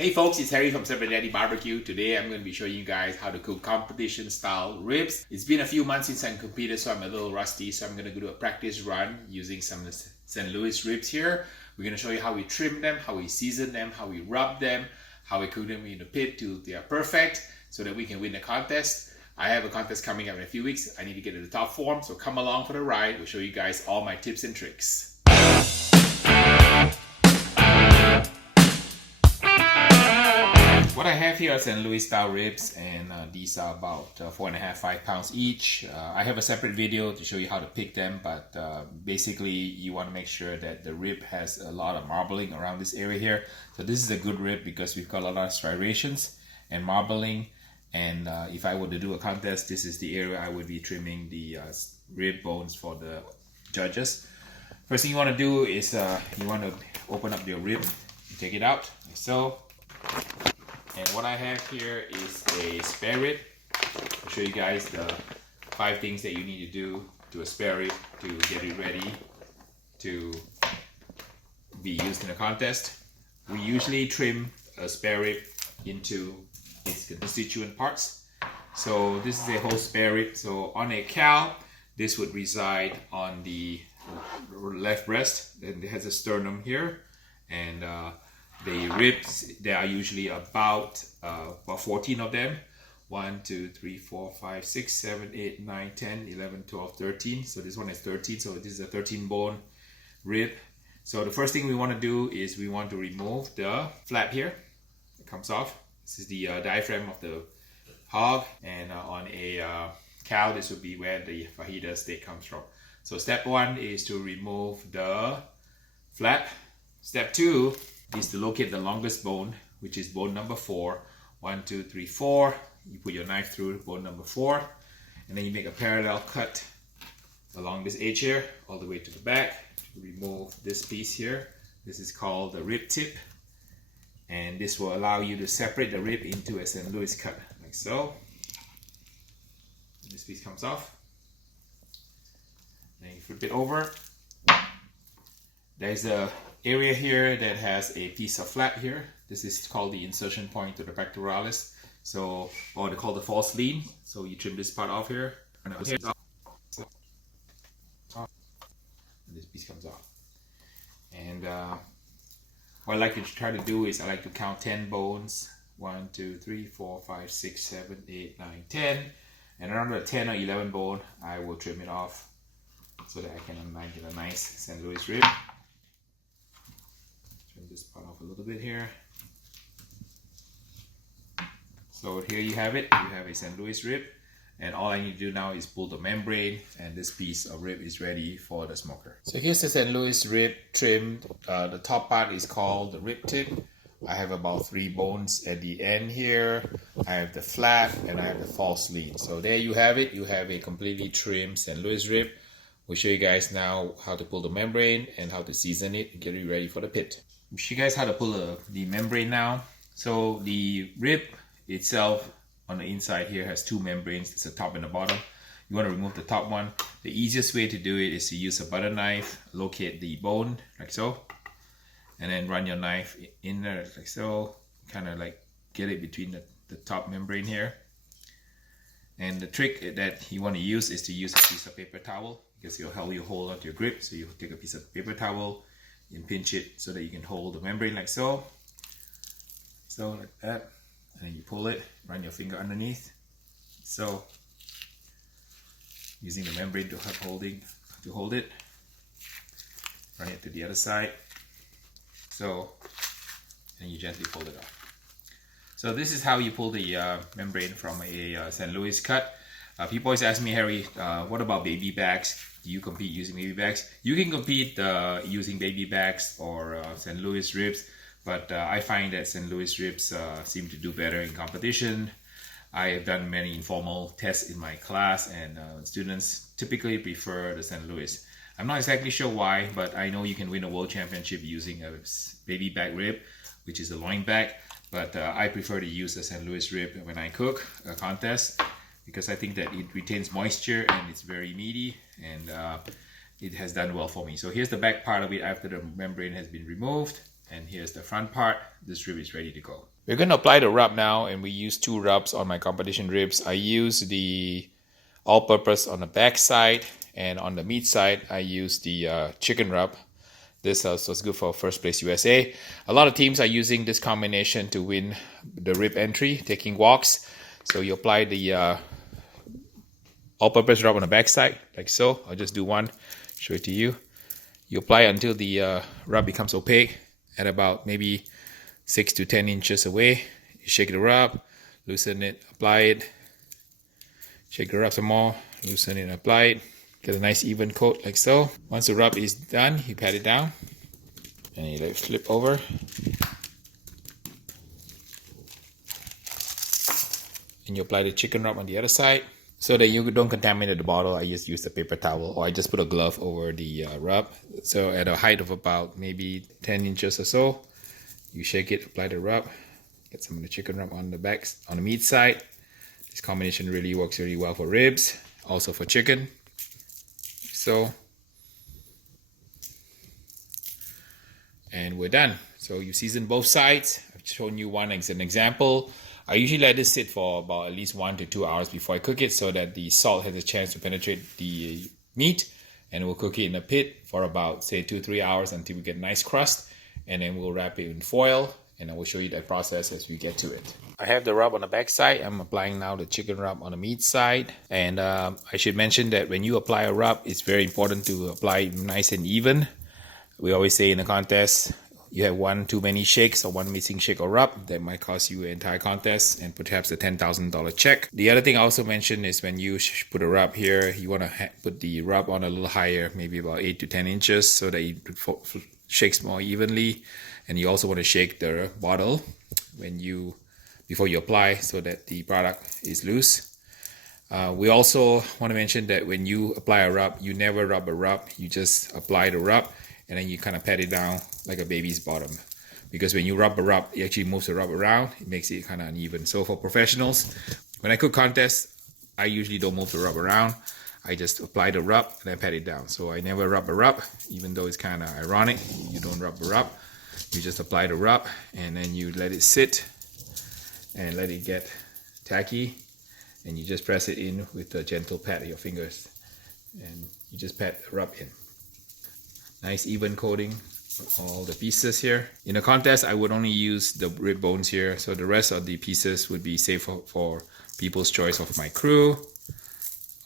Hey folks, it's Harry from Celebrity Barbecue. Today I'm going to be showing you guys how to cook competition style ribs. It's been a few months since I competed, so I'm a little rusty, so I'm going to do a practice run using some St. Louis ribs here. We're going to show you how we trim them, how we season them, how we rub them, how we cook them in the pit till they are perfect so that we can win the contest. I have a contest coming up in a few weeks. I need to get to the top form, so come along for the ride. We'll show you guys all my tips and tricks. What I have here are St. Louis style ribs, and these are about 4.5–5 pounds each. I have a separate video to show you how to pick them, but basically you want to make sure that the rib has a lot of marbling around this area here. So this is a good rib because we've got a lot of striations and marbling, and if I were to do a contest, this is the area I would be trimming the rib bones for the judges. First thing you want to do is you want to open up your rib and take it out like so. And what I have here is a spare rib. I'll show you guys the 5 things that you need to do to a spare rib to get it ready to be used in a contest. We usually trim a spare rib into its constituent parts. So this is a whole spare rib. So on a cow, this would reside on the left breast, and it has a sternum here, and the ribs, there are usually about 14 of them. 1, 2, 3, 4, 5, 6, 7, 8, 9, 10, 11, 12, 13. So this one is 13. So this is a 13 bone rib. So the first thing we want to do is we want to remove the flap here. It comes off. This is the diaphragm of the hog, and on a cow, this would be where the fajita steak comes from. So step 1 is to remove the flap. Step 2 is to locate the longest bone, which is bone number 4. 1, 2, 3, 4. You put your knife through bone number 4, and then you make a parallel cut along this edge here, all the way to the back, to remove this piece here. This is called the rib tip, and this will allow you to separate the rib into a St. Louis cut, like so. This piece comes off. Then you flip it over. There's a area here that has a piece of flap here. This is called the insertion point to the pectoralis, so, or they call the false lean. So you trim this part off here, and this piece comes off. And what I like to try to do is I like to count 10 bones. 1, 2, 3, 4, 5, 6, 7, 8, 9, 10. And around the 10 or 11 bone, I will trim it off so that I can get a nice St. Louis rib. Trim this part off a little bit here. So here you have it. You have a St. Louis rib, and all I need to do now is pull the membrane, and this piece of rib is ready for the smoker. So here's the St. Louis rib trimmed. The top part is called the rib tip. I have about 3 bones at the end here. I have the flap, and I have the false lean. So there you have it. You have a completely trimmed St. Louis rib. We'll show you guys now how to pull the membrane and how to season it and get it ready for the pit. We'll show you guys how to pull the membrane now. So the rib itself on the inside here has 2 membranes. It's the top and the bottom. You want to remove the top one. The easiest way to do it is to use a butter knife, locate the bone like so, and then run your knife in there like so, kind of like get it between the top membrane here. And the trick that you want to use is to use a piece of paper towel, because it'll help you hold onto your grip. So you take a piece of paper towel and pinch it so that you can hold the membrane like so. So like that. And then you pull it, run your finger underneath. So using the membrane to help hold it. Run it to the other side. So, and you gently pull it off. So this is how you pull the membrane from a St. Louis cut. People always ask me, Harry, what about baby backs? Do you compete using baby backs? You can compete using baby backs or St. Louis ribs, but I find that St. Louis ribs seem to do better in competition. I have done many informal tests in my class, and students typically prefer the St. Louis. I'm not exactly sure why, but I know you can win a world championship using a baby back rib, which is a loin back. But I prefer to use a St. Louis rib when I cook a contest, because I think that it retains moisture and it's very meaty, and it has done well for me. So here's the back part of it after the membrane has been removed. And here's the front part. This rib is ready to go. We're going to apply the rub now, and we use 2 rubs on my competition ribs. I use the all-purpose on the back side, and on the meat side I use the chicken rub. This also is good for First Place USA. A lot of teams are using this combination to win the rib entry, taking walks. So you apply the all-purpose rub on the back side, like so. I'll just do one, show it to you. You apply until the rub becomes opaque at about maybe 6 to 10 inches away. You shake the rub, loosen it, apply it. Shake the rub some more, loosen it, apply it. Get a nice even coat like so. Once the rub is done, you pat it down and you let it flip over. And you apply the chicken rub on the other side. So that you don't contaminate the bottle, I just use a paper towel, or I just put a glove over the rub. So at a height of about maybe 10 inches or so, you shake it, apply the rub, get some of the chicken rub on the back, on the meat side. This combination really works really well for ribs, also for chicken. So, and we're done. So you season both sides. I've shown you one as an example. I usually let this sit for about at least 1 to 2 hours before I cook it, so that the salt has a chance to penetrate the meat, and we'll cook it in a pit for about, say, 2-3 hours until we get a nice crust, and then we'll wrap it in foil, and I will show you that process as we get to it. I have the rub on the back side. I'm applying now the chicken rub on the meat side. And I should mention that when you apply a rub, it's very important to apply it nice and even. We always say in a contest, you have one too many shakes or one missing shake or rub, that might cost you an entire contest and perhaps a $10,000 check. The other thing I also mentioned is when you put a rub here, you want to put the rub on a little higher, maybe about 8 to 10 inches, so that it shakes more evenly. And you also want to shake the bottle before you apply, so that the product is loose. We also want to mention that when you apply a rub, you never rub a rub. You just apply the rub and then you kind of pat it down like a baby's bottom. Because when you rub a rub, it actually moves the rub around. It makes it kind of uneven. So for professionals, when I cook contests, I usually don't move the rub around. I just apply the rub and then pat it down. So I never rub a rub, even though it's kind of ironic. You don't rub a rub. You just apply the rub and then you let it sit and let it get tacky, and you just press it in with a gentle pat of your fingers, and you just pat the rub in. Nice even coating of all the pieces here. In a contest, I would only use the rib bones here, so the rest of the pieces would be safe for people's choice of my crew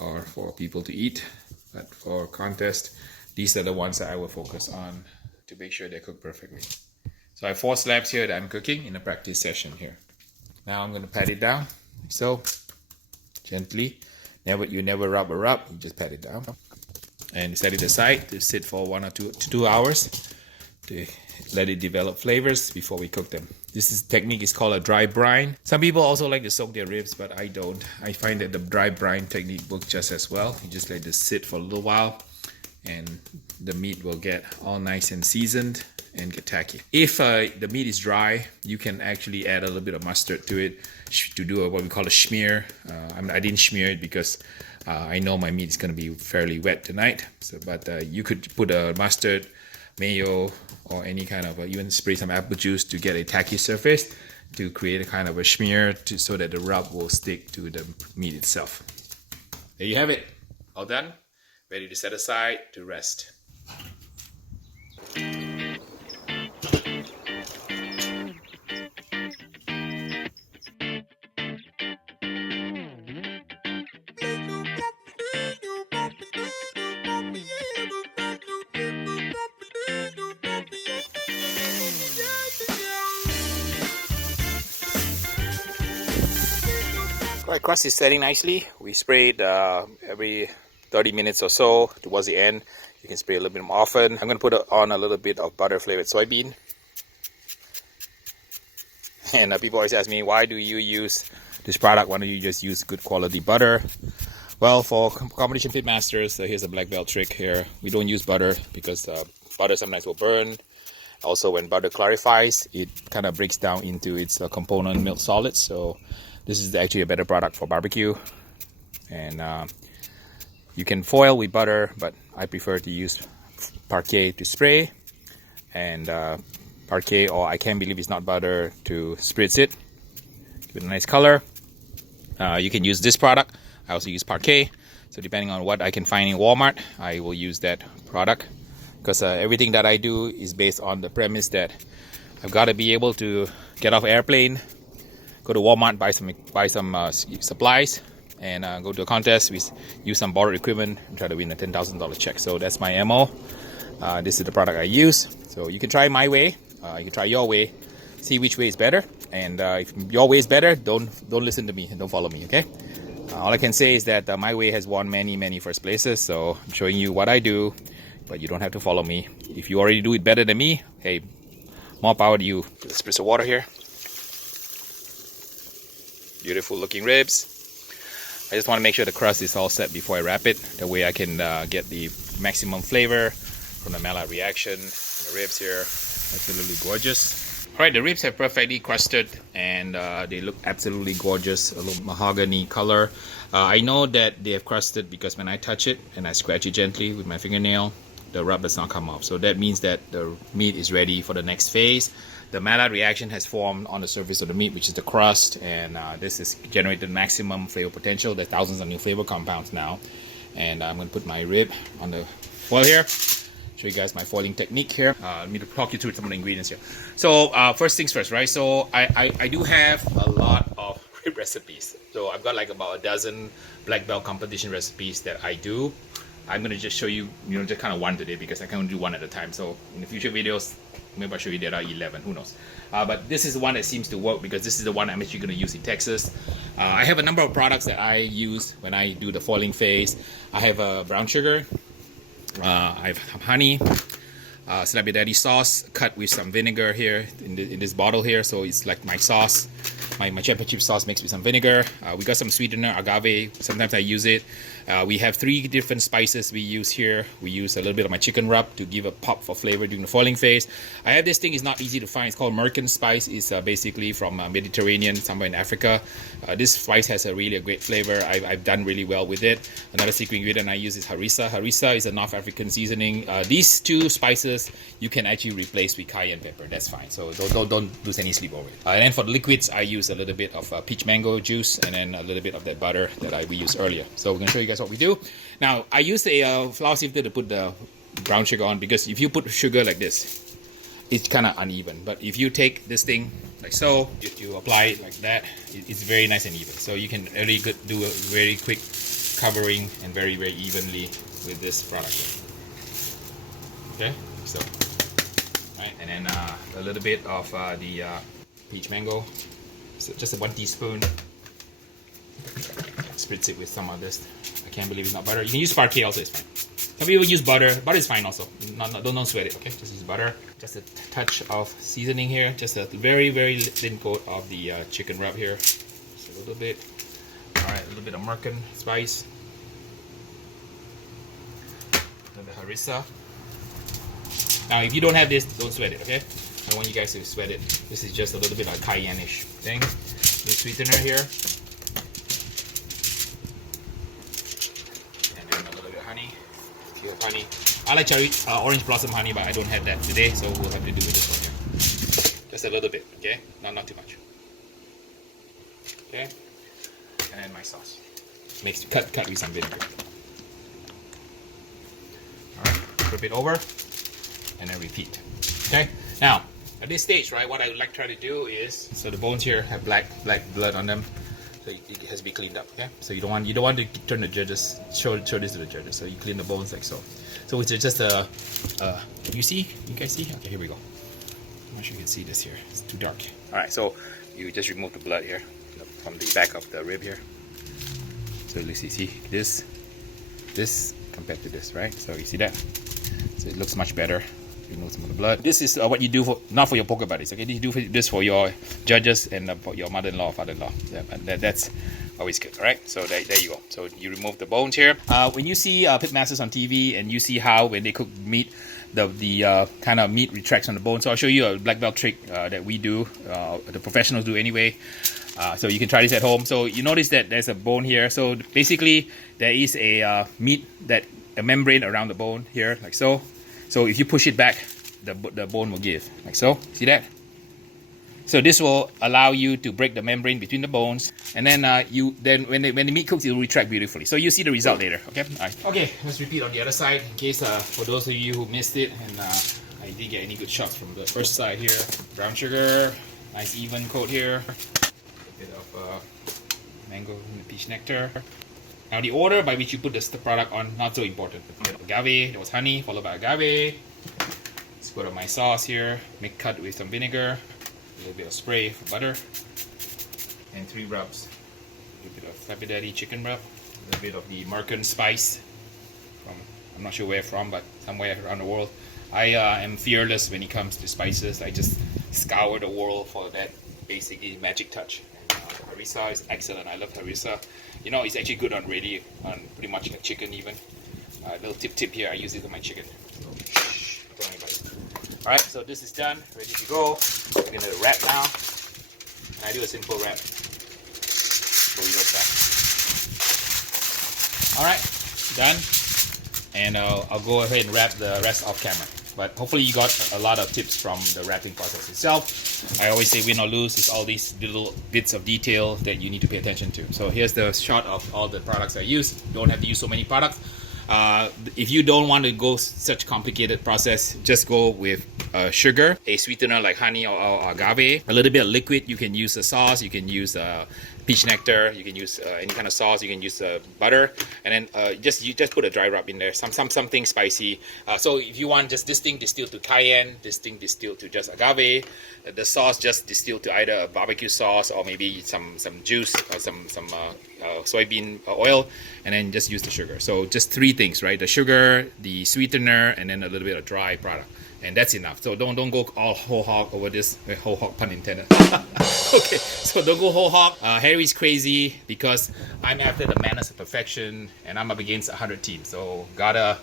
or for people to eat. But for contest, these are the ones that I will focus on to make sure they cook perfectly. So I have 4 slabs here that I'm cooking in a practice session here. Now I'm going to pat it down, like so, gently. You never rub a rub, you just pat it down. And set it aside to sit for 1 or 2 hours to let it develop flavors before we cook them. This technique is called a dry brine. Some people also like to soak their ribs, but I don't. I find that the dry brine technique works just as well. You just let this sit for a little while, and the meat will get all nice and seasoned and get tacky. If the meat is dry, you can actually add a little bit of mustard to it to do what we call a schmear. I didn't schmear it because I know my meat is going to be fairly wet tonight. But you could put a mustard, mayo, or any kind of even spray some apple juice to get a tacky surface to create a kind of a schmear so that the rub will stick to the meat itself. There you have it. All done. Ready to set aside to rest. Right, crust is setting nicely. We sprayed every 30 minutes or so towards the end. You can spray a little bit more often. I'm going to put on a little bit of butter flavored soybean. And people always ask me, why do you use this product? Why don't you just use good quality butter? Well, for competition pitmasters, here's a black belt trick here. We don't use butter because butter sometimes will burn. Also, when butter clarifies, it kind of breaks down into its component milk solids. So this is actually a better product for barbecue. And you can foil with butter, but I prefer to use parquet to spray. And Parquet, or I can't believe it's not butter, to spritz it. Give it a nice color. You can use this product. I also use Parquet. So depending on what I can find in Walmart, I will use that product. Because everything that I do is based on the premise that I've got to be able to get off airplane, go to Walmart, buy some supplies, and go to a contest, we use some borrowed equipment and try to win a $10,000 check. So that's my MO. This is the product I use. So you can try my way, you can try your way, see which way is better. And if your way is better, don't listen to me and don't follow me, okay? All I can say is that my way has won many first places. So I'm showing you what I do, but you don't have to follow me. If you already do it better than me, hey, more power to you. Let's spritz of water here. Beautiful looking ribs. I just want to make sure the crust is all set before I wrap it. That way I can get the maximum flavor from the Maillard reaction. The ribs here, absolutely gorgeous. Alright, the ribs have perfectly crusted and they look absolutely gorgeous. A little mahogany color. I know that they have crusted because when I touch it and I scratch it gently with my fingernail, the rub does not come off. So that means that the meat is ready for the next phase. The Maillard reaction has formed on the surface of the meat, which is the crust, and this has generated maximum flavor potential. There's thousands of new flavor compounds now. And I'm going to put my rib on the foil here. Show you guys my foiling technique here. Let me talk you through some of the ingredients here. So first things first, right? So I do have a lot of rib recipes. So I've got like about a dozen black belt competition recipes that I do. I'm gonna just show you, just kind of one today because I can only do one at a time. So in the future videos, maybe I'll show you there are 11, who knows. But this is the one that seems to work because this is the one I'm actually gonna use in Texas. I have a number of products that I use when I do the foiling phase. I have brown sugar. I have honey, celebrity daddy sauce cut with some vinegar here in this bottle here. So it's like my sauce, my championship sauce mixed with some vinegar. We got some sweetener, agave. Sometimes I use it. We have 3 different spices we use here. We use a little bit of my chicken rub to give a pop for flavor during the foiling phase. I have this thing, it's not easy to find. It's called Mercan spice. It's basically from Mediterranean, somewhere in Africa. This spice has a really great flavor. I've done really well with it. Another secret ingredient I use is harissa. Harissa is a North African seasoning. These 2 spices you can actually replace with cayenne pepper. That's fine. So don't lose any sleep over it. And then for the liquids, I use a little bit of peach mango juice and then a little bit of that butter that we used earlier. So we're gonna show you guys what we do. Now I use a flour sifter to put the brown sugar on because if you put sugar like this, it's kind of uneven. But if you take this thing like so, you apply it like that, it's very nice and even. So you can really do a very quick covering and very evenly with this product. Okay, so right, and then a little bit of the peach mango, so just 1 teaspoon. Spritz it with some of this. I can't believe it's not butter. You can use Parquet also, it's fine. Some people use butter. Butter is fine also. Don't sweat it, okay? Just use butter. Just a touch of seasoning here. Just a very thin coat of the chicken rub here. Just a little bit. Alright, a little bit of Mercan spice. A little bit of harissa. Now, if you don't have this, don't sweat it, okay? I want you guys to sweat it. This is just a little bit of cayenne-ish thing. The sweetener here. Honey. I like cherry orange blossom honey, but I don't have that today, so we'll have to do with this one here. Just a little bit, okay? Not too much. Okay, and then my sauce. Cut with some vinegar. All right, flip it over, and then repeat. Okay. Now at this stage, right, what I would like to try to do is, so the bones here have black blood on them. So it has to be cleaned up, okay? So you don't want to turn the judges, show this to the judges. So you clean the bones like so. So it's just a, you guys see? Okay, here we go. I'm not sure you can see this here. It's too dark. All right, so you just remove the blood here from the back of the rib here. So let's see this compared to this, right? So you see that? So it looks much better. Remove some of the blood. This is what you do for, not for your poker buddies, okay? You do this for your judges and for your mother-in-law, father-in-law. Yeah, that's always good, all right? So there you go. So you remove the bones here. When you see pitmasters on TV and you see how when they cook meat, the kind of meat retracts on the bone. So I'll show you a black belt trick that we do, the professionals do anyway. So you can try this at home. So you notice that there's a bone here. So basically there is a membrane around the bone here, like so. So if you push it back, the bone will give, like so. See that? So this will allow you to break the membrane between the bones, and then when the meat cooks, it will retract beautifully. So you see the result later. Okay. All right. Okay. Let's repeat on the other side in case for those of you who missed it, and I didn't get any good shots from the first side here. Brown sugar, nice even coat here. A bit of mango and peach nectar. Now the order by which you put the product on, not so important. Agave, there was honey, followed by agave. Let's go to my sauce here. Make cut with some vinegar, a little bit of spray for butter, and 3 rubs. A little bit of Flappy Daddy chicken rub, a little bit of the American spice from, I'm not sure where from, but somewhere around the world. I am fearless when it comes to spices. I just scour the world for that basically magic touch. Harissa is excellent. I love harissa. You know, it's actually good on pretty much like chicken even. Little tip here, I use it on my chicken. So, don't worry about it. Alright, so this is done, ready to go. We're going to wrap now. And I do a simple wrap before we go start. Alright, done. And I'll go ahead and wrap the rest off camera. But hopefully you got a lot of tips from the wrapping process itself. I always say win or lose is all these little bits of detail that you need to pay attention to. So here's the shot of all the products I use. Don't have to use so many products. If you don't want to go such complicated process, just go with sugar, a sweetener like honey or agave, a little bit of liquid. You can use a sauce, you can use peach nectar, you can use any kind of sauce, you can use butter, and then you just put a dry rub in there, something spicy. So if you want just this thing distilled to cayenne, this thing distilled to just agave, the sauce just distilled to either a barbecue sauce or maybe some juice or some soybean oil, and then just use the sugar. So just 3 things, right? The sugar, the sweetener, and then a little bit of dry product. And that's enough. So don't go all whole hog over this. Whole hog, pun intended. Okay, so don't go whole hog. Harry's crazy because I'm after the manners of perfection, and I'm up against 100 teams. So gotta,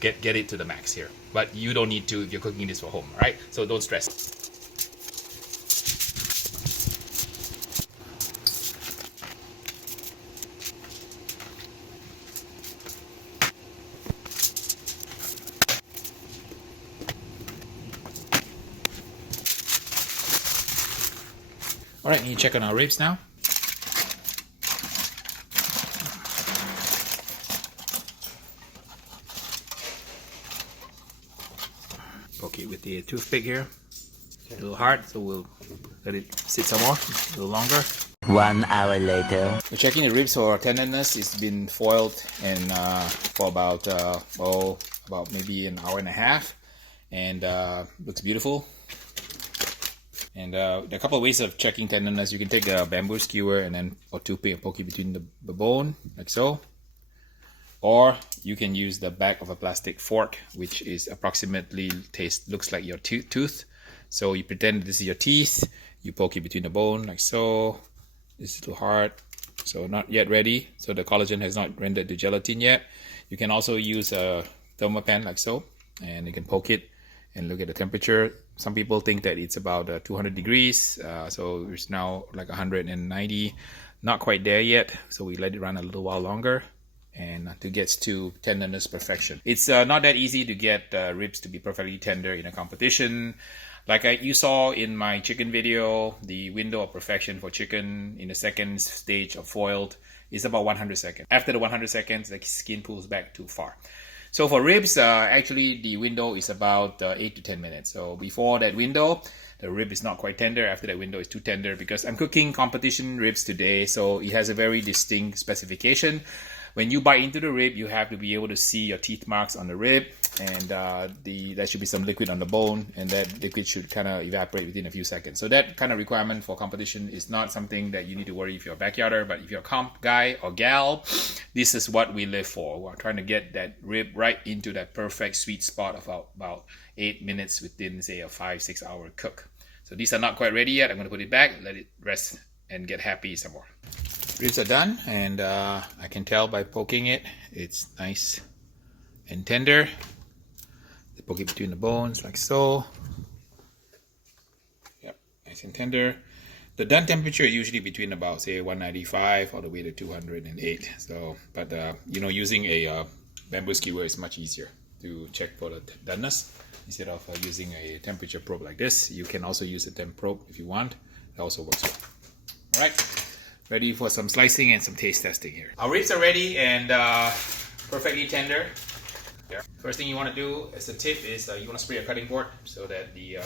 get it to the max here. But you don't need to if you're cooking this for home, right? So don't stress. Alright, you check on our ribs now. Poke it with the toothpick here. A little hard, so we'll let it sit some more, a little longer. 1 hour later. We're checking the ribs for tenderness. It's been foiled and for about maybe an hour and a half, and looks beautiful. And there are a couple of ways of checking tenderness. You can take a bamboo skewer and then or toothpick and poke it between the bone, like so. Or you can use the back of a plastic fork, which is approximately looks like your tooth. So you pretend this is your teeth. You poke it between the bone, like so. It's a little hard, so not yet ready. So the collagen has not rendered to gelatin yet. You can also use a thermopan, like so, and you can poke it and look at the temperature. Some people think that it's about 200 degrees, so it's now like 190. Not quite there yet, so we let it run a little while longer and to get to tenderness perfection. It's not that easy to get ribs to be perfectly tender in a competition. Like you saw in my chicken video, the window of perfection for chicken in the second stage of foiled is about 100 seconds. After the 100 seconds, the skin pulls back too far. So for ribs, actually the window is about 8 to 10 minutes. So before that window, the rib is not quite tender. After that window, it's too tender because I'm cooking competition ribs today. So it has a very distinct specification. When you bite into the rib, you have to be able to see your teeth marks on the rib, and there should be some liquid on the bone, and that liquid should kind of evaporate within a few seconds. So that kind of requirement for competition is not something that you need to worry if you're a backyarder, but if you're a comp guy or gal, this is what we live for. We're trying to get that rib right into that perfect sweet spot of about 8 minutes within, say, a 5-6 hour cook. So these are not quite ready yet. I'm going to put it back, let it rest, and get happy some more. Ribs are done, and I can tell by poking it, it's nice and tender. Poke it between the bones, like so. Yep, nice and tender. The done temperature is usually between about, say, 195 all the way to 208. So, but using a bamboo skewer is much easier. to check for the tenderness. Instead of using a temperature probe like this, you can also use a temp probe if you want. It also works well. Alright, ready for some slicing and some taste testing here. Our ribs are ready and perfectly tender. First thing you want to do as a tip is you want to spray a cutting board so that the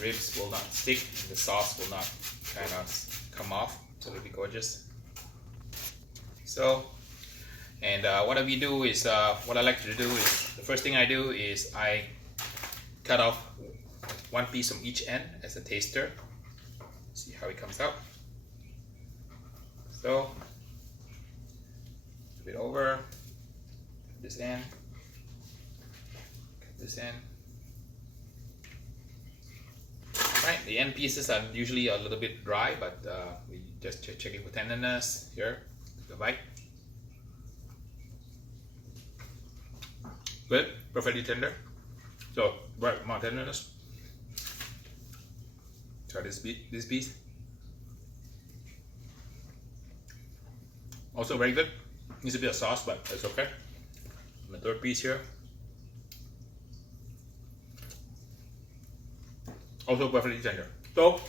ribs will not stick and the sauce will not kind of come off. Absolutely gorgeous. So, and what we do is, what I like to do is, the first thing I do is I cut off one piece from each end as a taster. See how it comes out. So, a bit over, cut this end, cut this end. Right, the end pieces are usually a little bit dry, but we just checking for tenderness here. Take a bite. Good, perfectly tender. So, right amount of tenderness. Try this piece. Also very good. Needs a bit of sauce, but that's okay. And the third piece here. Also perfectly tender. So,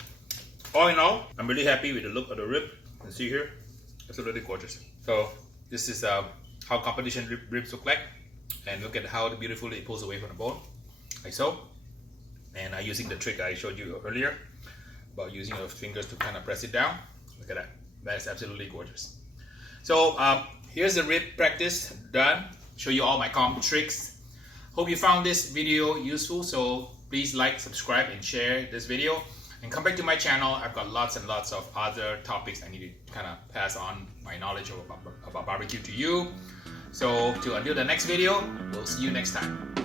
all in all, I'm really happy with the look of the rib. You can see here, absolutely gorgeous. So, this is how competition ribs look like. And look at how beautifully it pulls away from the bone, like so. And using the trick I showed you earlier, about using your fingers to kind of press it down. Look at that. That is absolutely gorgeous. So, here's the rib practice done. Show you all my tricks. Hope you found this video useful. So, please like, subscribe, and share this video. And come back to my channel. I've got lots and lots of other topics I need to kind of pass on my knowledge about barbecue to you. So, until the next video, we'll see you next time.